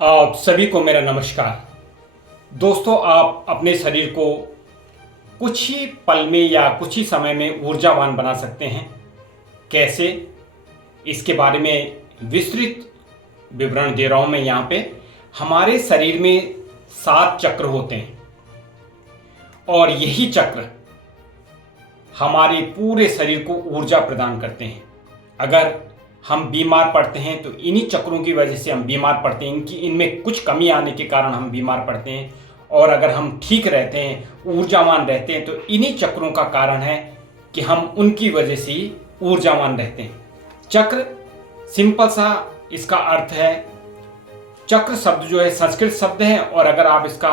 आप सभी को मेरा नमस्कार। दोस्तों, आप अपने शरीर को कुछ ही पल में या कुछ ही समय में ऊर्जावान बना सकते हैं। कैसे, इसके बारे में विस्तृत विवरण दे रहा हूं मैं यहाँ पे। हमारे शरीर में 7 चक्र होते हैं और यही चक्र हमारे पूरे शरीर को ऊर्जा प्रदान करते हैं। अगर हम बीमार पड़ते हैं तो इन्हीं चक्रों की वजह से हम बीमार पड़ते हैं, इनमें कुछ कमी आने के कारण हम बीमार पड़ते हैं। और अगर हम ठीक रहते हैं, ऊर्जावान रहते हैं, तो इन्हीं चक्रों का कारण है कि हम उनकी वजह से ही ऊर्जावान रहते हैं। चक्र सिंपल सा इसका अर्थ है, चक्र शब्द जो है संस्कृत शब्द है, और अगर आप इसका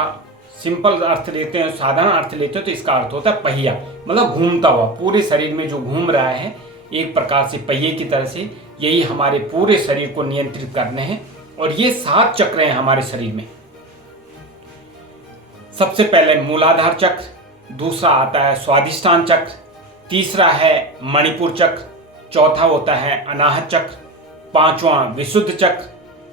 सिंपल अर्थ लेते हैं, साधारण अर्थ लेते हो, तो इसका अर्थ होता है पहिया। मतलब घूमता हुआ, पूरे शरीर में जो घूम रहा है एक प्रकार से पहिए की तरह से, यही हमारे पूरे शरीर को नियंत्रित करने हैं। और ये 7 चक्र हैं हमारे शरीर में। सबसे पहले मूलाधार चक्र, दूसरा आता है स्वादिष्टान चक्र, तीसरा है मणिपुर चक्र, चौथा होता है अनाहत चक्र, पांचवां विशुद्ध चक्र,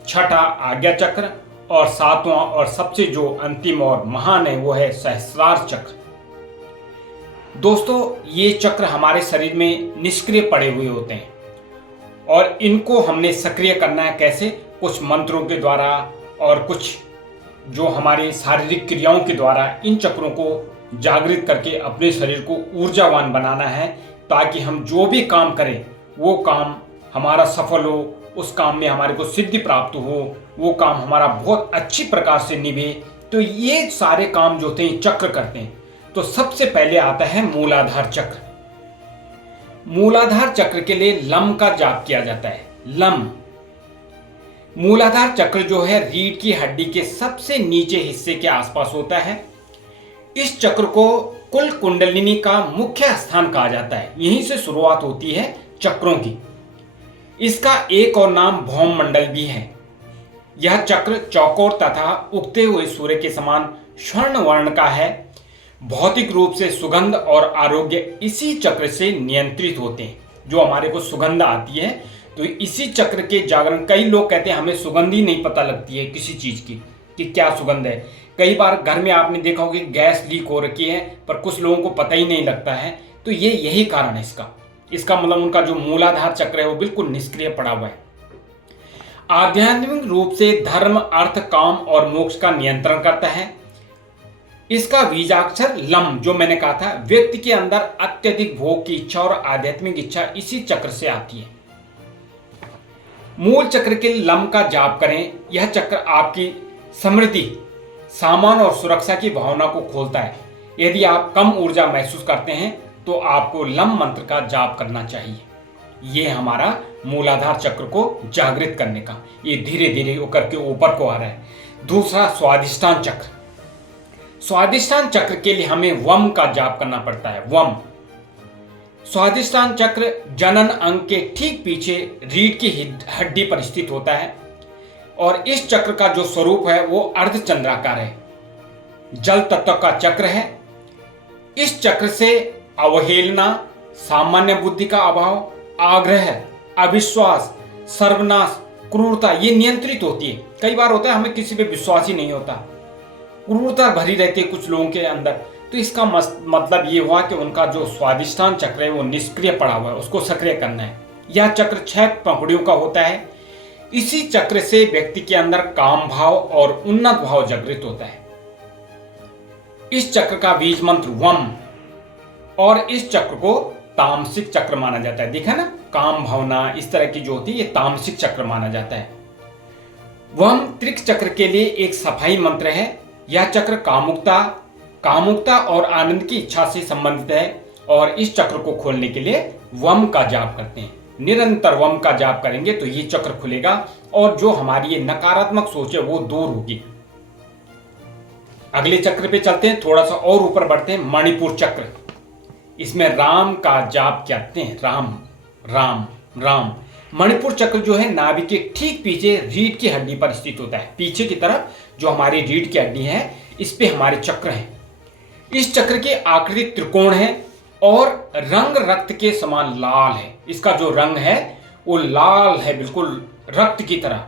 छठा आज्ञा चक्र, और सातवां और सबसे जो अंतिम और महान है वो है सहस्रार चक्र। दोस्तों, ये चक्र हमारे शरीर में निष्क्रिय पड़े हुए होते हैं और इनको हमने सक्रिय करना है। कैसे? कुछ मंत्रों के द्वारा और कुछ जो हमारी शारीरिक क्रियाओं के द्वारा इन चक्रों को जागृत करके अपने शरीर को ऊर्जावान बनाना है, ताकि हम जो भी काम करें वो काम हमारा सफल हो, उस काम में हमारे को सिद्धि प्राप्त हो, वो काम हमारा बहुत अच्छी प्रकार से निभे। तो ये सारे काम जो होते हैं चक्र करते हैं। तो सबसे पहले आता है मूलाधार चक्र। मूलाधार चक्र के लिए लम का जाप किया जाता है। लम, मूलाधार चक्र जो है रीढ़ की हड्डी के सबसे नीचे हिस्से के आसपास होता है। इस चक्र को कुल कुंडलिनी का मुख्य स्थान कहा जाता है। यहीं से शुरुआत होती है चक्रों की। इसका एक और नाम भौम मंडल भी है। यह चक्र चौकोर तथा उगते हुए सूर्य के समान स्वर्ण वर्ण का है। भौतिक रूप से सुगंध और आरोग्य इसी चक्र से नियंत्रित होते हैं। जो हमारे को सुगंध आती है तो इसी चक्र के जागरण, कई लोग कहते हैं हमें सुगंध ही नहीं पता लगती है किसी चीज की कि क्या सुगंध है। कई बार घर में आपने देखा होगा कि गैस लीक हो रखी है पर कुछ लोगों को पता ही नहीं लगता है। तो ये यही कारण है इसका मतलब उनका जो मूलाधार चक्र है वो बिल्कुल निष्क्रिय पड़ा हुआ है। आध्यात्मिक रूप से धर्म, अर्थ, काम और मोक्ष का नियंत्रण करता है। इसका बीजाक्षर लम जो मैंने कहा था, व्यक्ति के अंदर अत्यधिक भोग की इच्छा और आध्यात्मिक इच्छा इसी चक्र से आती है। मूल चक्र के लम का जाप करें। यह चक्र आपकी समृद्धि, सामान और सुरक्षा की भावना को खोलता है। यदि आप कम ऊर्जा महसूस करते हैं तो आपको लम मंत्र का जाप करना चाहिए। ये हमारा मूलाधार चक्र को जागृत करने का, ये धीरे धीरे होकर के ऊपर को आ रहा है। दूसरा स्वादिष्टान चक्र। स्वादिष्टान चक्र के लिए हमें वम का जाप करना पड़ता है। वम, स्वादिष्टान चक्र जनन अंग के ठीक पीछे रीढ़ की हड्डी पर स्थित होता है और इस चक्र का जो स्वरूप है वो अर्धचंद्राकार है। जल तत्व का चक्र है। इस चक्र से अवहेलना, सामान्य बुद्धि का अभाव, आग्रह, अविश्वास, सर्वनाश, क्रूरता ये नियंत्रित होती है। कई बार होता है हमें किसी पे विश्वास ही नहीं होता, क्रूरता भरी रहती है कुछ लोगों के अंदर। तो इसका मतलब ये हुआ कि उनका जो स्वादिष्टान चक्र है वो निष्क्रिय पड़ा हुआ है, उसको सक्रिय करना है। यह चक्र 6 पंखुड़ियों का होता है। इसी चक्र से व्यक्ति के अंदर काम भाव और उन्नत भाव जागृत होता है। इस चक्र का बीज मंत्र वम, और इस चक्र को तामसिक चक्र माना जाता है। देखा ना, काम भावना इस तरह की जो होती है ये तामसिक चक्र माना जाता है। वम त्रिक चक्र के लिए एक सफाई मंत्र है। यह चक्र कामुकता और आनंद की इच्छा से संबंधित है और इस चक्र को खोलने के लिए वम का जाप करते हैं। निरंतर वम का जाप करेंगे तो ये चक्र खुलेगा और जो हमारी ये नकारात्मक सोच है वो दूर होगी। अगले चक्र पे चलते हैं, थोड़ा सा और ऊपर बढ़ते हैं। मणिपुर चक्र, इसमें राम का जाप करते हैं। राम राम राम। मणिपुर चक्र जो है नाभि के ठीक पीछे रीढ़ की हड्डी पर स्थित होता है। पीछे की तरफ जो हमारी रीढ़ की हड्डी है इस पे हमारे चक्र हैं। इस चक्र की आकृति त्रिकोण है और रंग रक्त के समान लाल है। इसका जो रंग है वो लाल है, बिल्कुल रक्त की तरह।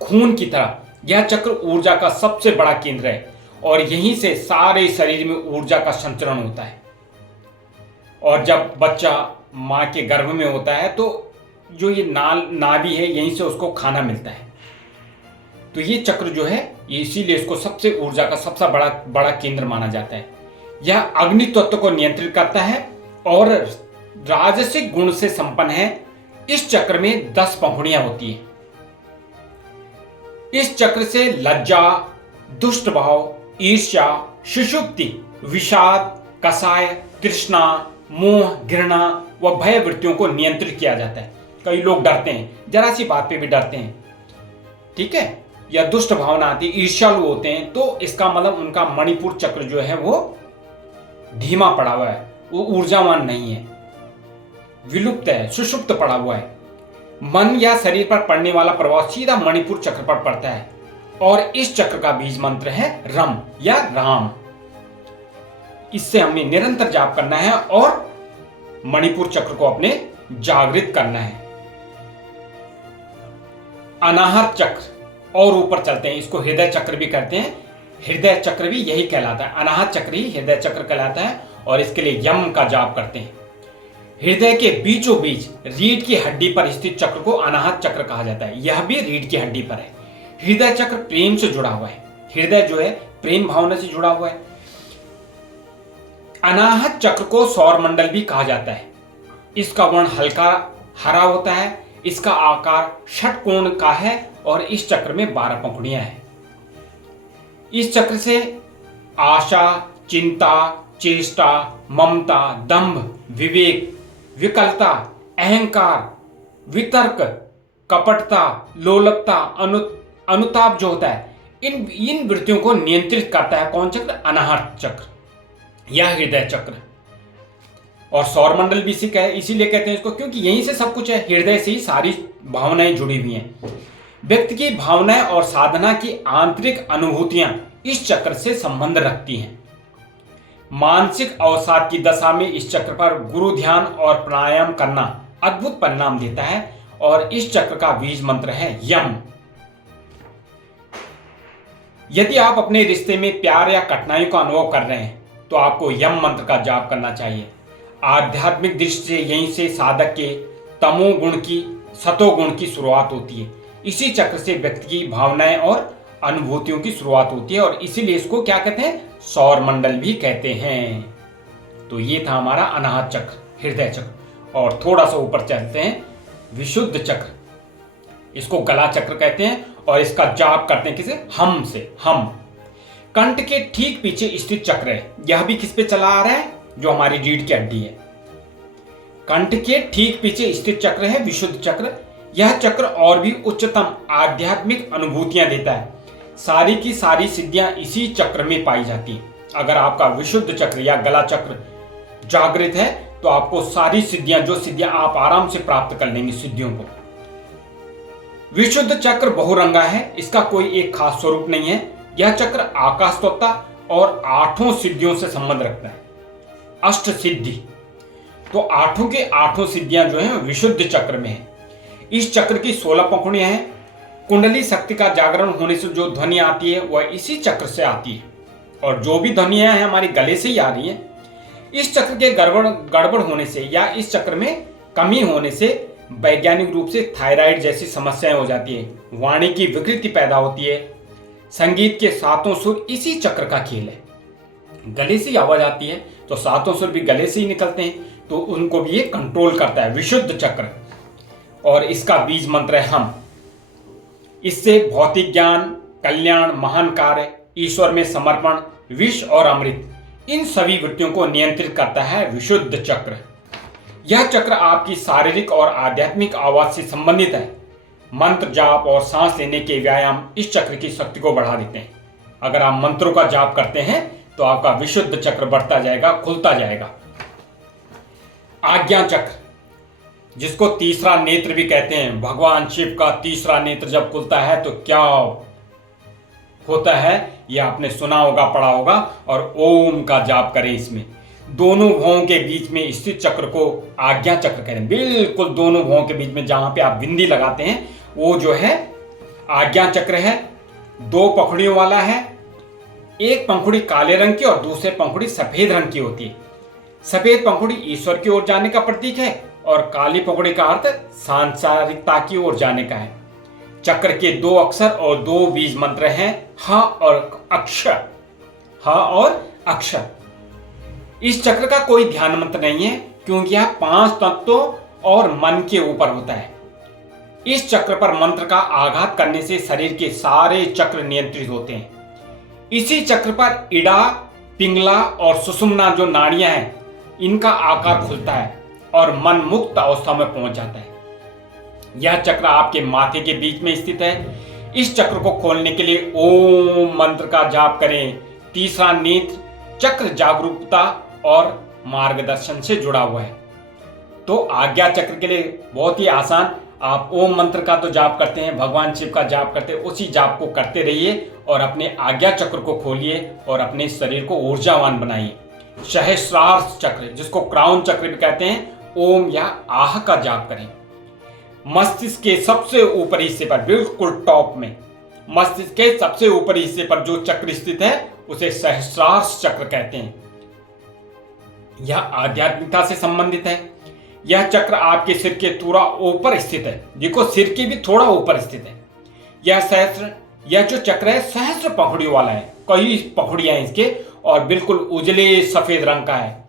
खून की तरह यह चक्र ऊर्जा का सबसे बड़ा केंद्र है और यहीं से सारे शरीर में ऊर्जा का संचरण होता है। और जब बच्चा माँ के गर्भ में होता है तो जो ये नाभि है यहीं से उसको खाना मिलता है। तो ये चक्र जो है इसीलिए इसको सबसे ऊर्जा का सबसे बड़ा केंद्र माना जाता है। यह अग्नि तत्व को नियंत्रित करता है और राजसिक गुण से संपन्न है। इस चक्र में 10 पंखुड़ियां होती हैं। इस चक्र से लज्जा, दुष्ट भाव, ईर्ष्या, सुषुप्ति, विषाद, कसाय, तृष्णा, मोह, घृणा व भय वृत्तियों को नियंत्रित किया जाता है। कई लोग डरते हैं, जरा सी बात पे भी डरते हैं, ठीक है, या दुष्ट भावना आती, ईर्ष्यालु होते हैं, तो इसका मतलब उनका मणिपुर चक्र जो है वो धीमा पड़ा हुआ है, वो ऊर्जावान नहीं है, विलुप्त है, सुषुप्त पड़ा हुआ है। मन या शरीर पर पड़ने वाला प्रभाव सीधा मणिपुर चक्र पर पड़ता है और इस चक्र का बीज मंत्र है रम या राम। इससे हमें निरंतर जाप करना है और मणिपुर चक्र को अपने जागृत करना है। अनाहत चक्र और ऊपर चलते हैं, इसको हृदय चक्र भी कहते हैं। हृदय चक्र भी यही कहलाता है, अनाहत चक्र ही हृदय चक्र कहलाता है और इसके लिए यम का जाप करते हैं। हृदय के बीचों बीच रीढ़ की हड्डी पर स्थित चक्र को अनाहत चक्र कहा जाता है। यह भी रीढ़ की हड्डी पर है। हृदय चक्र प्रेम से जुड़ा हुआ है। हृदय जो है प्रेम भावना से जुड़ा हुआ है। अनाहत चक्र को सौर मंडल भी कहा जाता है। इसका वर्ण हल्का हरा होता है। इसका आकार षटकोण का है और इस चक्र में 12 पंखुड़ियां हैं। इस चक्र से आशा, चिंता, चेष्टा, ममता, दंभ, विवेक, विकलता, अहंकार, वितर्क, कपटता, लोलपता, अनुताप जो होता है, इन वृत्तियों को नियंत्रित करता है। कौन चक्र? अनाहत चक्र या हृदय चक्र। और सौरमंडल भी इसीलिए कहते हैं इसको क्योंकि यहीं से सब कुछ है, हृदय से ही सारी भावनाएं जुड़ी हुई हैं। व्यक्ति की भावनाएं और साधना की आंतरिक अनुभूतियां इस चक्र से संबंध रखती हैं। मानसिक अवसाद की दशा में इस चक्र पर गुरु ध्यान और प्राणायाम करना अद्भुत परिणाम देता है और इस चक्र का बीज मंत्र है यम। यदि आप अपने रिश्ते में प्यार या कठिनाइयों का अनुभव कर रहे हैं तो आपको यम मंत्र का जाप करना चाहिए। आध्यात्मिक दृष्टि से यहीं से साधक के तमोगुण की सतोगुण की शुरुआत होती है। इसी चक्र से व्यक्ति की भावनाएं और अनुभूतियों की शुरुआत होती है और इसीलिए इसको क्या कहते हैं? सौर मंडल भी कहते हैं। तो ये था हमारा अनाहत चक्र, हृदय चक्र। और थोड़ा सा ऊपर चलते हैं, विशुद्ध चक्र, इसको गला चक्र कहते हैं और इसका जाप करते हैं किसे? हम से। हम कंठ के ठीक पीछे स्थित चक्र है। यह भी किस पे चला आ रहा है? जो हमारी रीढ़ की हड्डी है। कंठ के ठीक पीछे स्थित चक्र है विशुद्ध चक्र। यह चक्र और भी उच्चतम आध्यात्मिक अनुभूतियां देता है। सारी की सारी सिद्धियां इसी चक्र में पाई जाती हैं। अगर आपका विशुद्ध चक्र या गला चक्र जागृत है तो आपको सारी सिद्धियां, जो सिद्धियां आप आराम से प्राप्त कर लेंगे सिद्धियों को। विशुद्ध चक्र बहुरंगा है, इसका कोई एक खास स्वरूप नहीं है। यह चक्र आकाश तत्व और 8 सिद्धियों से संबंध रखता है। अष्ट सिद्धि, तो 8 के 8 सिद्धियां जो है विशुद्ध चक्र में है। इस चक्र की 16 पंखुड़ियां हैं। कुंडली शक्ति का जागरण होने से जो ध्वनि आती है वह इसी चक्र से आती है और जो भी ध्वनियां हैं हमारी गले से ही आ रही हैं। इस चक्र के गड़बड़ होने से या इस चक्र में कमी होने से वैज्ञानिक रूप से थायराइड जैसी समस्याएं हो जाती है, वाणी की विकृति पैदा होती है। संगीत के 7 सुर इसी चक्र का खेल है। गले से आवाज आती है तो 7 सुर भी गले से ही निकलते हैं, तो उनको भी ये कंट्रोल करता है, विशुद्ध चक्र। और इसका बीज मंत्र है हम। इससे भौतिक ज्ञान, कल्याण, महान कार्य, ईश्वर में समर्पण, विष और अमृत, इन सभी वृत्तियों को नियंत्रित करता है विशुद्ध चक्र। यह चक्र आपकी शारीरिक और आध्यात्मिक आवाज से संबंधित है। मंत्र जाप और सांस लेने के व्यायाम इस चक्र की शक्ति को बढ़ा देते हैं। अगर आप मंत्रों का जाप करते हैं तो आपका विशुद्ध चक्र बढ़ता जाएगा, खुलता जाएगा। आज्ञा चक्र, जिसको तीसरा नेत्र भी कहते हैं, भगवान शिव का तीसरा नेत्र जब खुलता है तो क्या होता है यह आपने सुना होगा, पढ़ा होगा। और ओम का जाप करें। इसमें दोनों भौं के बीच में स्थित चक्र को आज्ञा चक्र कहते हैं। बिल्कुल दोनों भौं के बीच में जहां पे आप बिंदी लगाते हैं वो जो है आज्ञा चक्र है, 2 पंखुड़ियों वाला है। एक पंखुड़ी काले रंग की और दूसरे पंखुड़ी सफेद रंग की होती है। सफेद पंखुड़ी ईश्वर की ओर जाने का प्रतीक है और काली पंखुड़ी का अर्थ सांसारिकता की ओर जाने का है। चक्र के 2 अक्षर और 2 बीज मंत्र हैं, ह और अक्षर। ह और अक्षर। इस चक्र का कोई ध्यान मंत्र नहीं है क्योंकि यह 5 तत्वों और मन के ऊपर होता है। इस चक्र पर मंत्र का आघात करने से शरीर के सारे चक्र नियंत्रित होते हैं। इसी चक्र पर इड़ा, पिंगला और सुषुम्ना जो नाड़ियां हैं, इनका आकार खुलता है और मन मुक्त अवस्था में पहुंच जाता है। यह चक्र आपके माथे के बीच में स्थित है। इस चक्र को खोलने के लिए ओम मंत्र का जाप करें। तीसरा नेत्र चक्र जागरूकता और मार्गदर्शन से जुड़ा हुआ है। तो आज्ञा चक्र के लिए बहुत ही आसान, आप ओम मंत्र का तो जाप करते हैं, भगवान शिव का जाप करते हैं, उसी जाप को करते रहिए और अपने आज्ञा चक्र को खोलिए और अपने शरीर को ऊर्जावान बनाइए। सहस्रार चक्र, जिसको क्राउन चक्र भी कहते हैं, ओम या आह का जाप करें। मस्तिष्क के सबसे ऊपरी हिस्से पर, बिल्कुल टॉप में, मस्तिष्क के सबसे ऊपरी हिस्से पर जो चक्र स्थित है उसे सहस्रार चक्र कहते हैं। यह आध्यात्मिकता से संबंधित है। यह चक्र आपके सिर के थोड़ा ऊपर स्थित है, जिसको सिर के भी थोड़ा ऊपर स्थित है। यह जो चक्र है सहस्र पंखुड़ियों वाला है, कई पंखुड़ियां हैं इसके और बिल्कुल उजले सफेद रंग का है।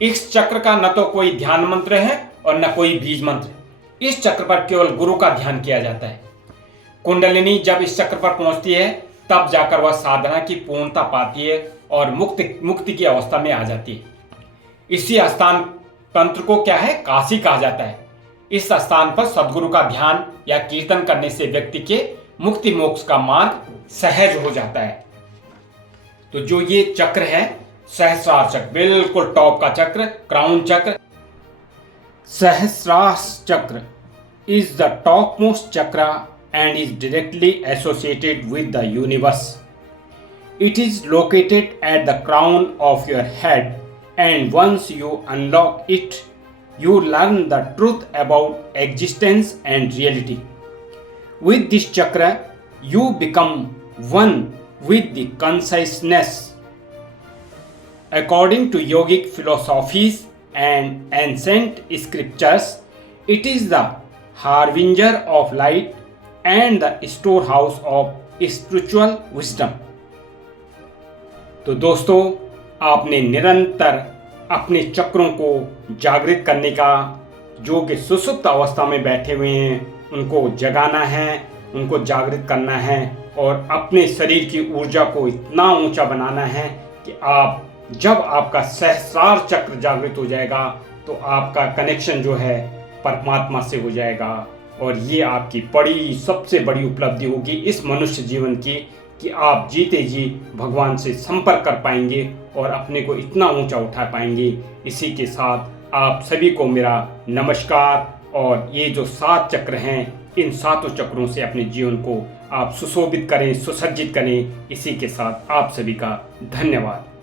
इस चक्र का न तो कोई ध्यान मंत्र है और न कोई बीज मंत्र। इस चक्र पर केवल गुरु का ध्यान किया जाता है। कुंडलिनी जब इस चक्र पर पहुंचती है तब जाकर वह साधना की पूर्णता पाती है और मुक्ति की अवस्था में आ जाती है। इसी स्थान तंत्र को क्या है, काशी कहा जाता है। इस स्थान पर सद्गुरु का ध्यान या कीर्तन करने से व्यक्ति के मुक्ति मोक्ष का मार्ग सहज हो जाता है। तो जो ये चक्र है सहस्रार चक्र, बिल्कुल टॉप का चक्र, क्राउन चक्र, सहस्रार चक्र is the topmost chakra and is directly associated with the universe. It is located at the crown of your head, and once you unlock it, you learn the truth about existence and reality. With this chakra, you become one with the consciousness. According to yogic philosophies and ancient scriptures, it is the harbinger of light and the storehouse of spiritual wisdom. तो दोस्तों, आपने निरंतर अपने चक्रों को जागृत करने का, जो कि सुसुप्त अवस्था में बैठे हुए हैं उनको जगाना है, उनको जागृत करना है और अपने शरीर की ऊर्जा को इतना ऊंचा बनाना है कि जब आपका सहस्रार चक्र जागृत हो जाएगा तो आपका कनेक्शन जो है परमात्मा से हो जाएगा। और ये आपकी सबसे बड़ी उपलब्धि होगी इस मनुष्य जीवन की कि आप जीते जी भगवान से संपर्क कर पाएंगे और अपने को इतना ऊंचा उठा पाएंगे। इसी के साथ आप सभी को मेरा नमस्कार। और ये जो 7 चक्र हैं, इन 7 चक्रों से अपने जीवन को आप सुशोभित करें, सुसज्जित करें। इसी के साथ आप सभी का धन्यवाद।